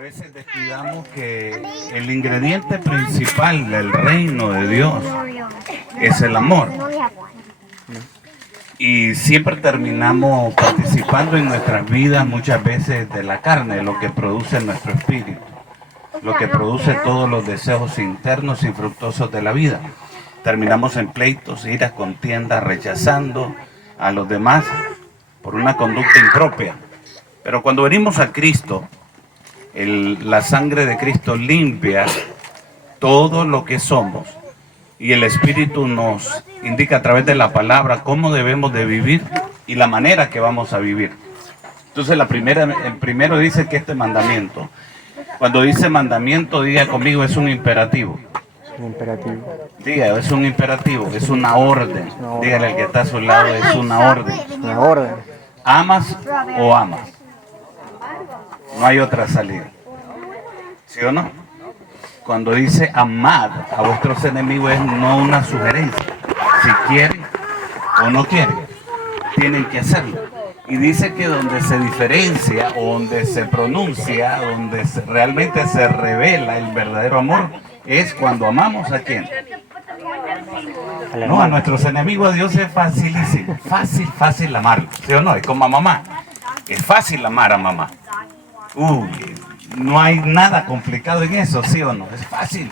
veces descuidamos que el ingrediente principal del reino de Dios es el amor. Y siempre terminamos participando en nuestras vidas muchas veces de la carne, lo que produce nuestro espíritu, lo que produce todos los deseos internos infructuosos de la vida. Terminamos en pleitos, iras, contiendas, rechazando a los demás por una conducta impropia. Pero cuando venimos a Cristo, la sangre de Cristo limpia todo lo que somos y el Espíritu nos indica a través de la palabra cómo debemos de vivir y la manera que vamos a vivir. Entonces el primero dice que este mandamiento, cuando dice mandamiento, diga conmigo, es un imperativo. Un imperativo. Diga, es un imperativo, es una orden. Dígale al que está a su lado, es una orden. Una orden. ¿Amas o amas? No hay otra salida. ¿Sí o no? Cuando dice amad a vuestros enemigos es no una sugerencia. Si quieren o no quieren, tienen que hacerlo. Y dice que donde se diferencia o donde se pronuncia, donde realmente se revela el verdadero amor, es cuando amamos a quién. No, a nuestros enemigos. A Dios es facilísimo. Fácil amarlo. ¿Sí o no? Es como a mamá. Es fácil amar a mamá. No hay nada complicado en eso, ¿sí o no? Es fácil,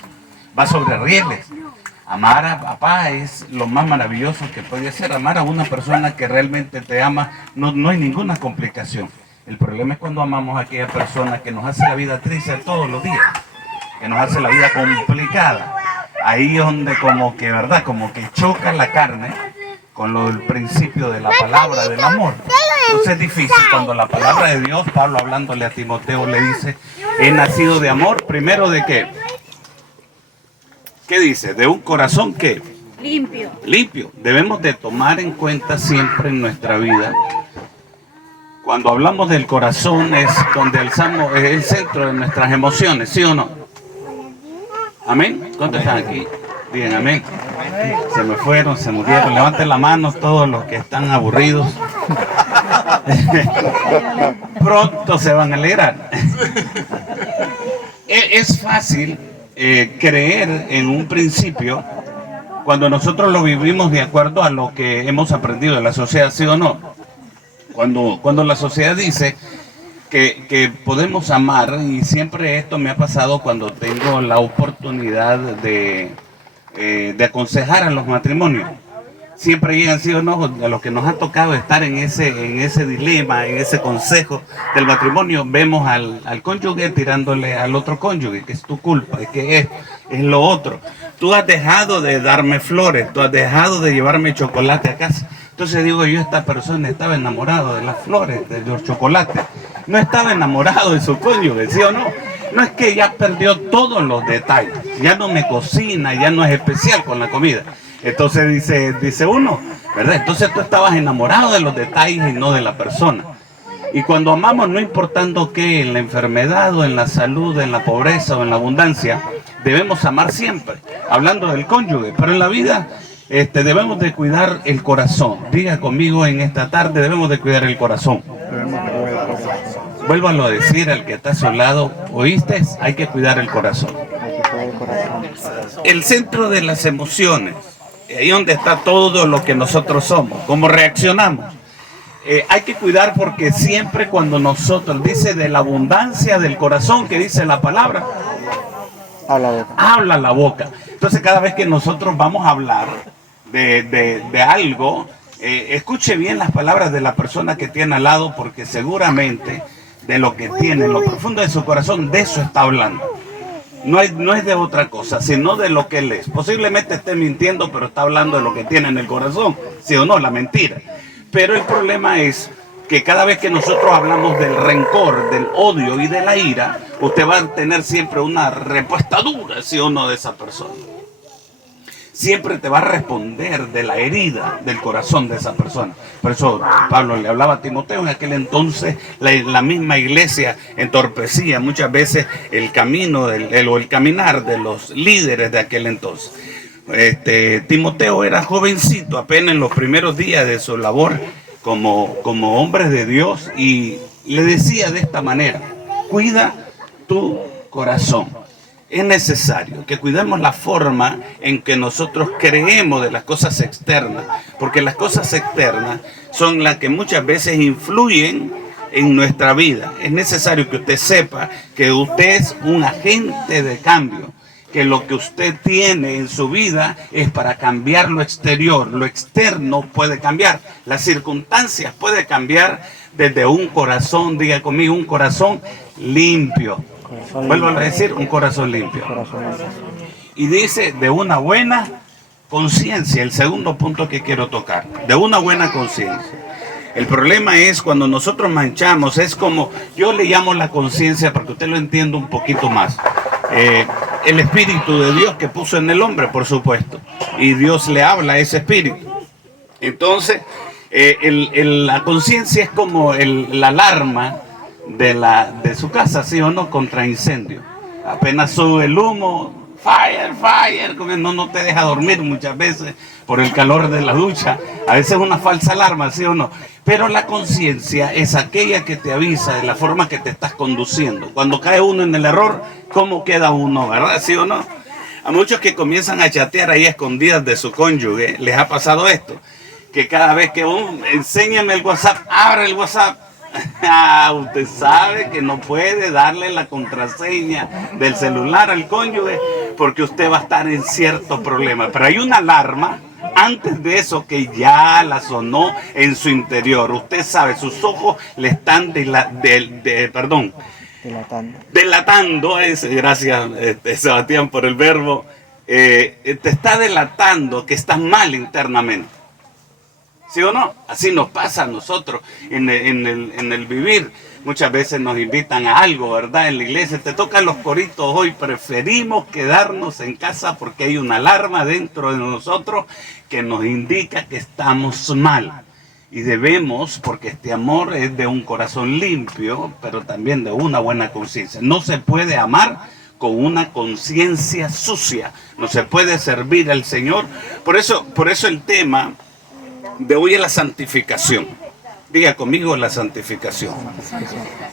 va sobre rieles. Amar a papá es lo más maravilloso que puede ser. Amar a una persona que realmente te ama, no hay ninguna complicación. El problema es cuando amamos a aquella persona que nos hace la vida triste todos los días, que nos hace la vida complicada. Ahí es donde como que choca la carne con el principio de la palabra del amor. Entonces es difícil cuando la palabra de Dios, Pablo hablándole a Timoteo le dice, he nacido de amor, primero de qué. ¿Qué dice? De un corazón ¿qué? Limpio. Limpio. Debemos de tomar en cuenta siempre en nuestra vida. Cuando hablamos del corazón es donde alzamos, es el centro de nuestras emociones, ¿sí o no? ¿Amén? ¿Cuántos están aquí? Digan amén. Se me fueron, se murieron. Levanten la mano todos los que están aburridos. Pronto se van a alegrar. Es fácil creer en un principio cuando nosotros lo vivimos de acuerdo a lo que hemos aprendido de la sociedad, ¿sí o no? Cuando la sociedad dice que podemos amar, y siempre esto me ha pasado cuando tengo la oportunidad de aconsejar a los matrimonios. Siempre llegan, sí o no, a los que nos ha tocado estar en ese dilema, en ese consejo del matrimonio, vemos al cónyuge tirándole al otro cónyuge, que es tu culpa, que es lo otro. Tú has dejado de darme flores, tú has dejado de llevarme chocolate a casa. Entonces digo yo, esta persona estaba enamorado de las flores, de los chocolates. No estaba enamorado de su cónyuge, ¿sí o no? No es que ya perdió todos los detalles, ya no me cocina, ya no es especial con la comida. Entonces dice uno, ¿verdad? Entonces tú estabas enamorado de los detalles y no de la persona. Y cuando amamos, no importando qué, en la enfermedad o en la salud, en la pobreza o en la abundancia, debemos amar siempre, hablando del cónyuge. Pero en la vida debemos de cuidar el corazón. Diga conmigo en esta tarde, debemos de cuidar el corazón. Vuélvalo a decir al que está a su lado, ¿oíste? Hay que cuidar el corazón. El centro de las emociones, ahí donde está todo lo que nosotros somos, cómo reaccionamos. Hay que cuidar porque siempre cuando nosotros, dice de la abundancia del corazón, que dice la palabra, habla la boca. Entonces cada vez que nosotros vamos a hablar de algo, escuche bien las palabras de la persona que tiene al lado, porque seguramente de lo que tiene en lo profundo de su corazón, de eso está hablando. No es de otra cosa, sino de lo que él es. Posiblemente esté mintiendo, pero está hablando de lo que tiene en el corazón, ¿sí o no? La mentira. Pero el problema es que cada vez que nosotros hablamos del rencor, del odio y de la ira, usted va a tener siempre una respuesta dura, ¿sí o no?, de esa persona. Siempre te va a responder de la herida del corazón de esa persona. Por eso Pablo le hablaba a Timoteo. En aquel entonces la misma iglesia entorpecía muchas veces el camino o el caminar de los líderes de aquel entonces. Timoteo era jovencito, apenas en los primeros días de su labor como hombre de Dios, y le decía de esta manera: cuida tu corazón. Es necesario que cuidemos la forma en que nosotros creemos de las cosas externas, porque las cosas externas son las que muchas veces influyen en nuestra vida. Es necesario que usted sepa que usted es un agente de cambio, que lo que usted tiene en su vida es para cambiar lo exterior. Lo externo puede cambiar, las circunstancias pueden cambiar desde un corazón, diga conmigo, un corazón limpio. Vuelvo a decir, un corazón limpio. Y dice, de una buena conciencia, el segundo punto que quiero tocar, de una buena conciencia. El problema es cuando nosotros manchamos, es como, yo le llamo la conciencia para que usted lo entienda un poquito más. El Espíritu de Dios que puso en el hombre, por supuesto, y Dios le habla a ese Espíritu. Entonces, la conciencia es como la alarma de su casa, ¿sí o no? Contra incendio. Apenas sube el humo, fire, fire, no te deja dormir muchas veces por el calor de la ducha. A veces es una falsa alarma, ¿sí o no? Pero la conciencia es aquella que te avisa de la forma que te estás conduciendo. Cuando cae uno en el error, ¿cómo queda uno, verdad? ¿Sí o no? A muchos que comienzan a chatear ahí escondidas de su cónyuge, les ha pasado esto, que cada vez que enséñame el WhatsApp, abre el WhatsApp. Usted sabe que no puede darle la contraseña del celular al cónyuge porque usted va a estar en cierto problema. Pero hay una alarma antes de eso que ya la sonó en su interior. Usted sabe, sus ojos le están delatando. Gracias, Sebastián, por el verbo. Te está delatando que estás mal internamente. ¿Sí o no? Así nos pasa a nosotros en el vivir. Muchas veces nos invitan a algo, ¿verdad? En la iglesia te tocan los coritos hoy. Preferimos quedarnos en casa porque hay una alarma dentro de nosotros que nos indica que estamos mal. Y debemos, porque este amor es de un corazón limpio, pero también de una buena conciencia. No se puede amar con una conciencia sucia. No se puede servir al Señor. Por eso el tema de hoy es la santificación. Diga conmigo, la santificación.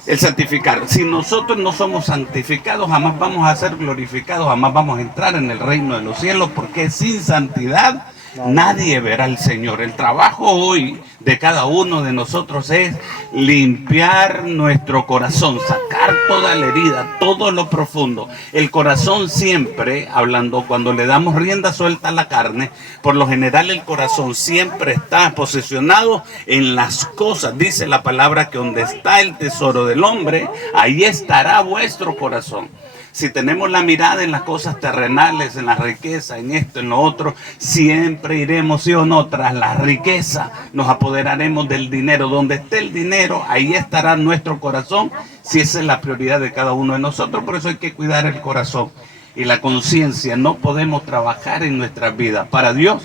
El santificar. Si nosotros no somos santificados, jamás vamos a ser glorificados, jamás vamos a entrar en el reino de los cielos, porque sin santidad nadie verá al Señor. El trabajo hoy de cada uno de nosotros es limpiar nuestro corazón, sacar toda la herida, todo lo profundo. El corazón siempre, hablando cuando le damos rienda suelta a la carne, por lo general el corazón siempre está posicionado en las cosas. Dice la palabra que donde está el tesoro del hombre, ahí estará vuestro corazón. Si tenemos la mirada en las cosas terrenales, en la riqueza, en esto, en lo otro, siempre iremos, sí o no, tras la riqueza. Nos apoderaremos del dinero. Donde esté el dinero, ahí estará nuestro corazón, si esa es la prioridad de cada uno de nosotros. Por eso hay que cuidar el corazón y la conciencia. No podemos trabajar en nuestras vidas para Dios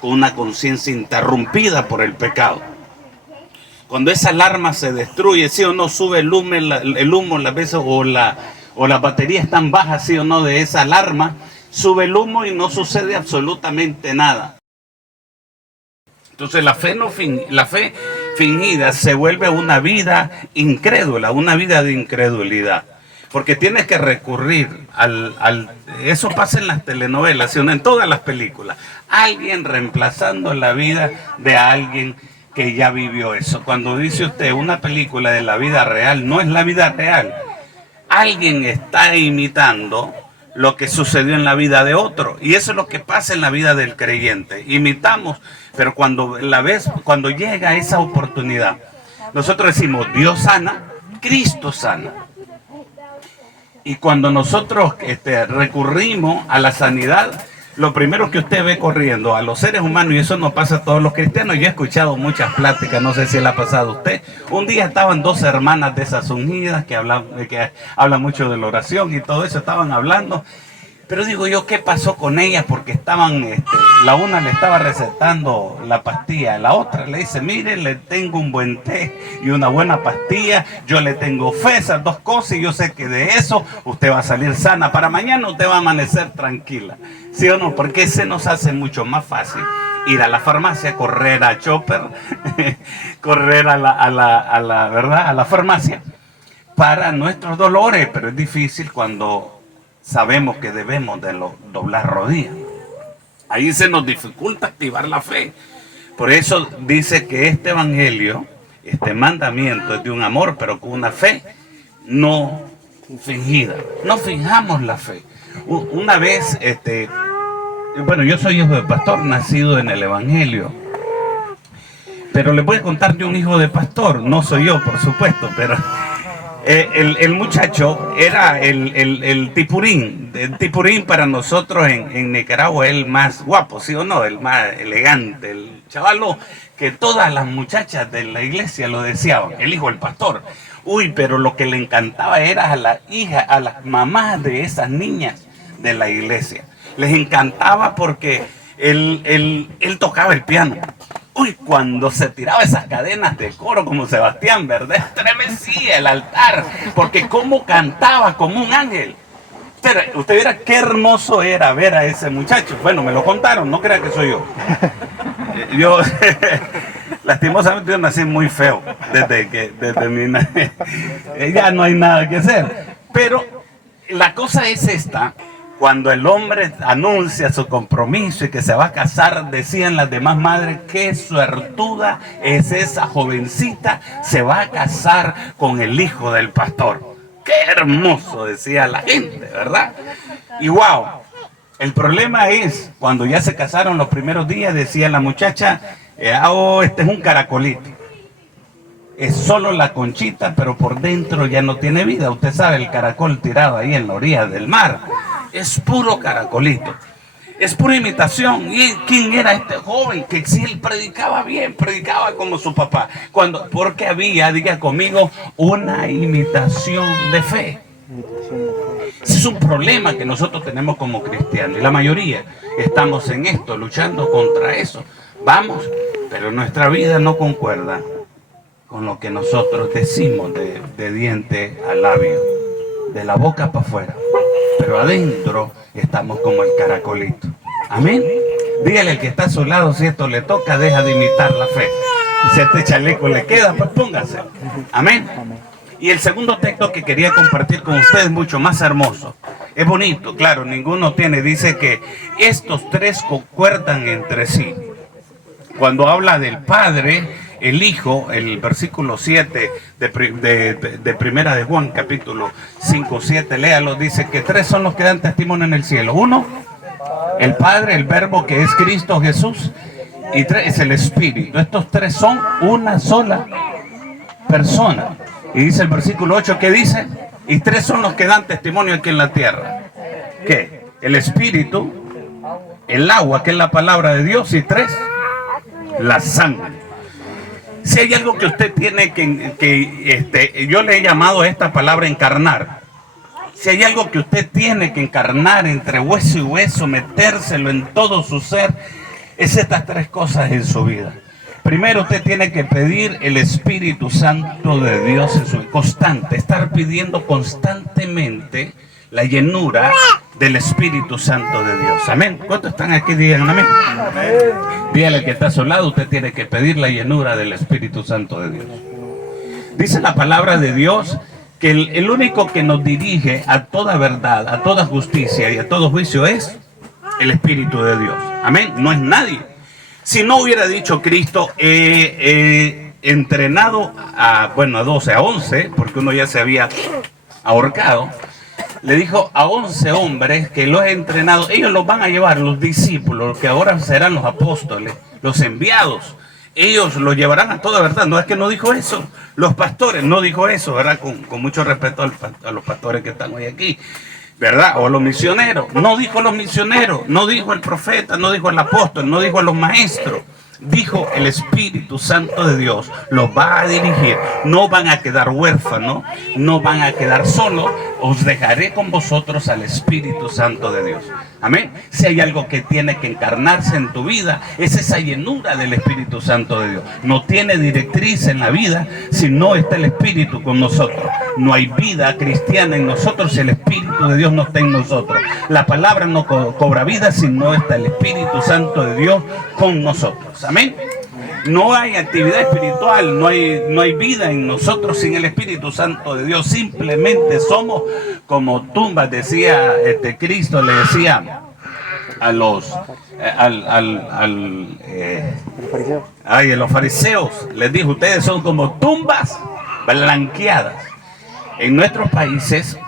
con una conciencia interrumpida por el pecado. Cuando esa alarma se destruye, sí o no, sube el humo las veces o la batería es tan baja, sí o no, de esa alarma, sube el humo y no sucede absolutamente nada. Entonces la fe fingida se vuelve una vida incrédula, una vida de incredulidad. Porque tienes que recurrir eso pasa en las telenovelas, ¿sí o no? En todas las películas. Alguien reemplazando la vida de alguien que ya vivió eso. Cuando dice usted una película de la vida real, no es la vida real. Alguien está imitando lo que sucedió en la vida de otro. Y eso es lo que pasa en la vida del creyente. Imitamos, pero cuando llega esa oportunidad, nosotros decimos, Dios sana, Cristo sana. Y cuando nosotros recurrimos a la sanidad, lo primero que usted ve corriendo a los seres humanos, y eso no pasa a todos los cristianos. Yo he escuchado muchas pláticas, no sé si le ha pasado a usted. Un día estaban dos hermanas de esas ungidas que hablan mucho de la oración y todo eso, estaban hablando. Pero digo yo, ¿qué pasó con ellas? Porque estaban, la una le estaba recetando la pastilla, la otra le dice, mire, le tengo un buen té y una buena pastilla, yo le tengo fe, esas dos cosas, y yo sé que de eso usted va a salir sana. Para mañana usted va a amanecer tranquila. ¿Sí o no? Porque se nos hace mucho más fácil ir a la farmacia, correr a Chopper, correr a la ¿verdad? A la farmacia. para nuestros dolores, pero es difícil cuando sabemos que debemos de doblar rodillas. Ahí se nos dificulta activar la fe. Por eso dice que este evangelio, este mandamiento es de un amor, pero con una fe no fingida. No fijamos la fe. Una vez, bueno, yo soy hijo de pastor, nacido en el evangelio. Pero les voy a contar de un hijo de pastor. No soy yo, por supuesto, pero el muchacho era el tipurín. El tipurín para nosotros en Nicaragua es el más guapo, ¿sí o no? El más elegante, el chavalo que todas las muchachas de la iglesia lo deseaban, el hijo del pastor. Uy, pero lo que le encantaba era a las hijas, a las mamás de esas niñas de la iglesia. Les encantaba porque él tocaba el piano. Uy, cuando se tiraba esas cadenas de coro como Sebastián, ¿verdad? Estremecía el altar, porque cómo cantaba como un ángel. Usted viera qué hermoso era ver a ese muchacho. Bueno, me lo contaron, no crea que soy yo. Yo, lastimosamente, yo nací muy feo desde mi ya no hay nada que hacer. Pero la cosa es esta. Cuando el hombre anuncia su compromiso y que se va a casar, decían las demás madres, qué suertuda es esa jovencita, se va a casar con el hijo del pastor. Qué hermoso, decía la gente, ¿verdad? Y wow, el problema es, cuando ya se casaron los primeros días, decía la muchacha, este es un caracolito. Es solo la conchita, pero por dentro ya no tiene vida. Usted sabe, el caracol tirado ahí en la orilla del mar. Es puro caracolito. Es pura imitación. ¿Y quién era este joven? Que si él predicaba bien, predicaba como su papá. Porque había, diga conmigo, una imitación de fe. Ese es un problema que nosotros tenemos como cristianos. Y la mayoría estamos en esto, luchando contra eso. Vamos, pero nuestra vida no concuerda con lo que nosotros decimos de diente al labio, de la boca para afuera. Pero adentro estamos como el caracolito. Amén. Dígale al que está a su lado, si esto le toca, deja de imitar la fe. Si este chaleco le queda, pues póngase. Amén. Y el segundo texto que quería compartir con ustedes, mucho más hermoso. Es bonito, claro, ninguno tiene. Dice que estos tres concuerdan entre sí. Cuando habla del Padre, el Hijo, el versículo 7 de Primera de Juan, capítulo 5, 7, léalo, dice que tres son los que dan testimonio en el cielo. Uno, el Padre, el Verbo que es Cristo Jesús, y tres es el Espíritu. Estos tres son una sola persona. Y dice el versículo 8, ¿qué dice? Y tres son los que dan testimonio aquí en la tierra. ¿Qué? El Espíritu, el agua, que es la palabra de Dios, y tres, la sangre. Si hay algo que usted tiene yo le he llamado a esta palabra encarnar. Si hay algo que usted tiene que encarnar entre hueso y hueso, metérselo en todo su ser, es estas tres cosas en su vida. Primero, usted tiene que pedir el Espíritu Santo de Dios en su vida. Constante, estar pidiendo constantemente la llenura del Espíritu Santo de Dios. Amén. ¿Cuántos están aquí? Digan amén. Dígale al que está a su lado, usted tiene que pedir la llenura del Espíritu Santo de Dios. Dice la palabra de Dios que el único que nos dirige a toda verdad, a toda justicia y a todo juicio es el Espíritu de Dios. Amén. No es nadie. Si no hubiera dicho Cristo, entrenado a 12, a 11, porque uno ya se había ahorcado, le dijo a 11 hombres que los he entrenado, ellos los van a llevar, los discípulos, que ahora serán los apóstoles, los enviados. Ellos los llevarán a toda verdad. No es que no dijo eso. Los pastores no dijo eso, ¿verdad? Con mucho respeto a los pastores que están hoy aquí, ¿verdad? O a los misioneros. No dijo los misioneros, no dijo el profeta, no dijo el apóstol, no dijo a los maestros. Dijo el Espíritu Santo de Dios, los va a dirigir. No van a quedar huérfanos, no van a quedar solos. Os dejaré con vosotros al Espíritu Santo de Dios. Amén. Si hay algo que tiene que encarnarse en tu vida, es esa llenura del Espíritu Santo de Dios. No tiene directriz en la vida si no está el Espíritu con nosotros. No hay vida cristiana en nosotros si el Espíritu de Dios no está en nosotros. La palabra no cobra vida si no está el Espíritu Santo de Dios con nosotros. Amén. No hay actividad espiritual, no hay vida en nosotros sin el Espíritu Santo de Dios. Simplemente somos como tumbas, decía Cristo, le decía a los fariseos, les dijo: ustedes son como tumbas blanqueadas. En nuestros países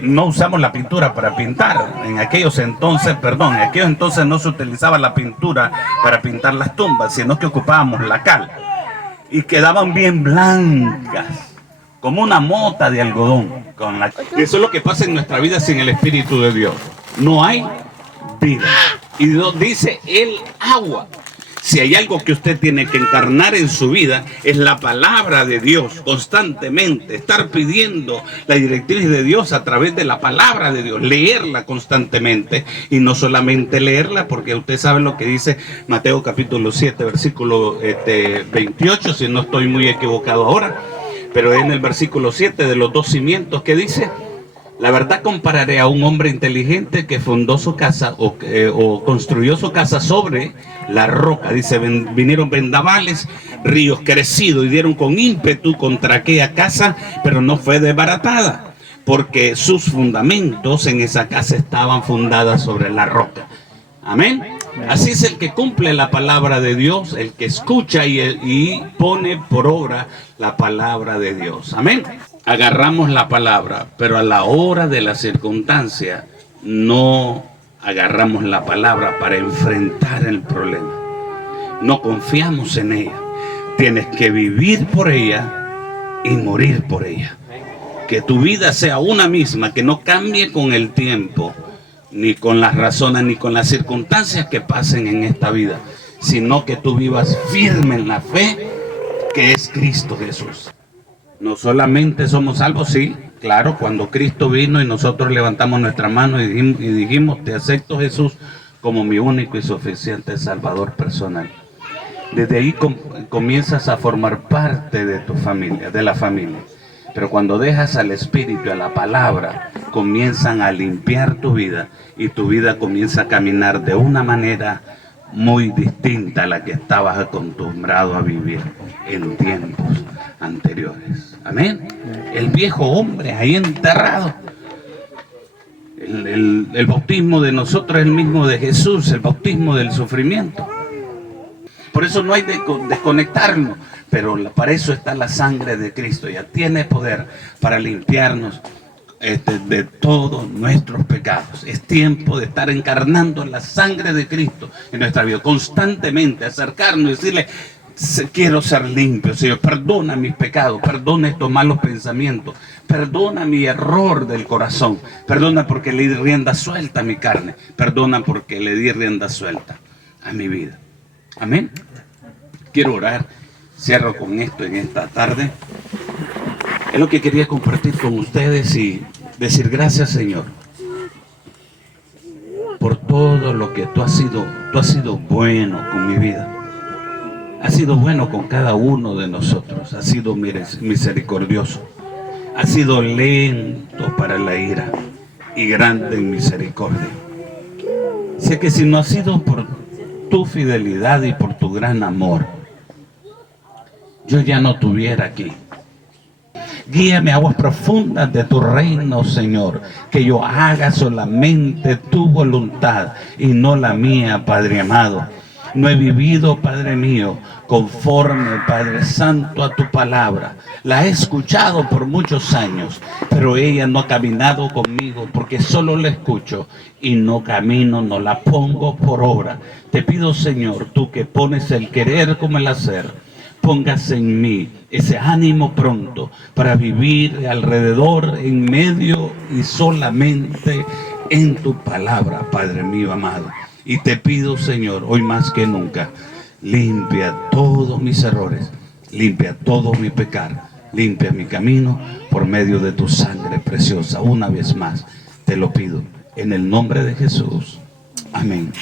no usamos la pintura para pintar. En aquellos entonces no se utilizaba la pintura para pintar las tumbas, sino que ocupábamos la cal. Y quedaban bien blancas, como una mota de algodón. Y eso es lo que pasa en nuestra vida sin el Espíritu de Dios. No hay vida. Y Dios dice el agua. Si hay algo que usted tiene que encarnar en su vida, es la palabra de Dios constantemente. Estar pidiendo la directriz de Dios a través de la palabra de Dios. Leerla constantemente. Y no solamente leerla, porque usted sabe lo que dice Mateo capítulo 7, versículo 28, si no estoy muy equivocado ahora. Pero en el versículo 7 de los 2 cimientos, que dice: la verdad compararé a un hombre inteligente que fundó su casa o construyó su casa sobre la roca. Dice: vinieron vendavales, ríos crecidos y dieron con ímpetu contra aquella casa, pero no fue desbaratada, porque sus fundamentos en esa casa estaban fundadas sobre la roca. Amén. Así es el que cumple la palabra de Dios, el que escucha y pone por obra la palabra de Dios. Amén. Agarramos la palabra, pero a la hora de la circunstancia no agarramos la palabra para enfrentar el problema. No confiamos en ella. Tienes que vivir por ella y morir por ella. Que tu vida sea una misma, que no cambie con el tiempo, ni con las razones, ni con las circunstancias que pasen en esta vida, sino que tú vivas firme en la fe que es Cristo Jesús. No solamente somos salvos, sí, claro, cuando Cristo vino y nosotros levantamos nuestra mano y dijimos: te acepto, Jesús, como mi único y suficiente Salvador personal. Desde ahí comienzas a formar parte de tu familia, de la familia. Pero cuando dejas al Espíritu, a la palabra, comienzan a limpiar tu vida y tu vida comienza a caminar de una manera muy distinta a la que estabas acostumbrado a vivir en tiempos anteriores. Amén. El viejo hombre ahí enterrado. El bautismo de nosotros es el mismo de Jesús, el bautismo del sufrimiento. Por eso no hay de desconectarnos, pero para eso está la sangre de Cristo. Ya tiene poder para limpiarnos de todos nuestros pecados. Es tiempo de estar encarnando la sangre de Cristo en nuestra vida, constantemente acercarnos y decirle: quiero ser limpio, Señor, perdona mis pecados, perdona estos malos pensamientos, perdona mi error del corazón, perdona porque le di rienda suelta a mi carne, perdona porque le di rienda suelta a mi vida. Amén. Quiero orar, cierro con esto en esta tarde. Es lo que quería compartir con ustedes y decir: gracias, Señor, por todo lo que tú has sido bueno con mi vida. Has sido bueno con cada uno de nosotros. Has sido misericordioso. Has sido lento para la ira y grande en misericordia. Sé que si no ha sido por tu fidelidad y por tu gran amor, yo ya no estuviera aquí. Guíame a aguas profundas de tu reino, Señor, que yo haga solamente tu voluntad y no la mía, Padre amado. No he vivido, Padre mío, conforme, Padre Santo, a tu palabra. La he escuchado por muchos años, pero ella no ha caminado conmigo porque solo la escucho y no camino, no la pongo por obra. Te pido, Señor, tú que pones el querer como el hacer, pongas en mí ese ánimo pronto para vivir alrededor, en medio y solamente en tu palabra, Padre mío amado. Y te pido, Señor, hoy más que nunca, limpia todos mis errores, limpia todo mi pecar, limpia mi camino por medio de tu sangre preciosa. Una vez más te lo pido en el nombre de Jesús. Amén.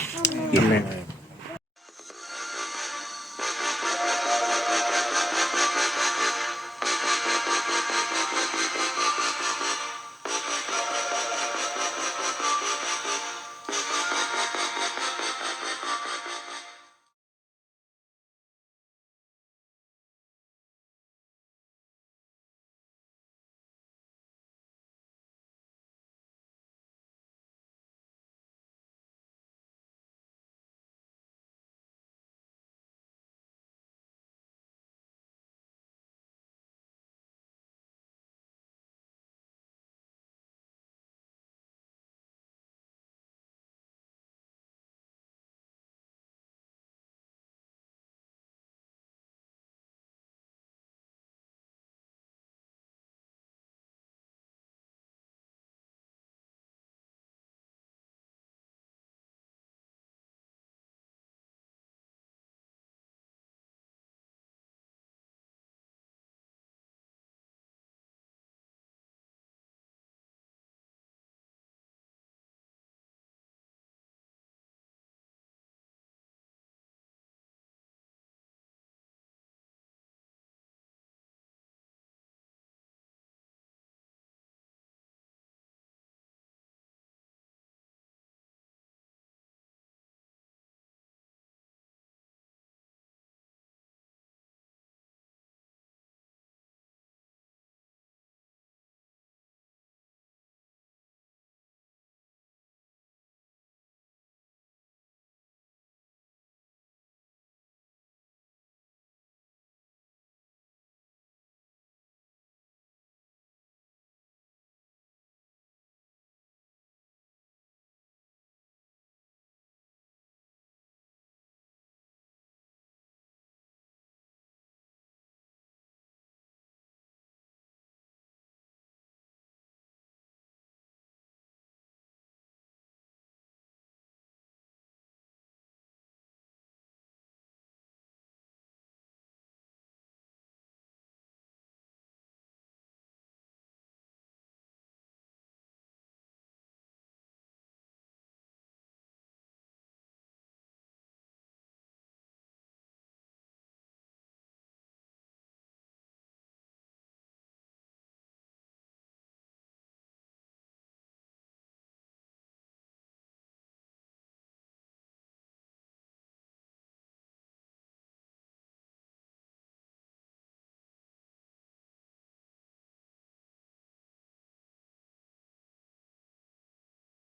Amén.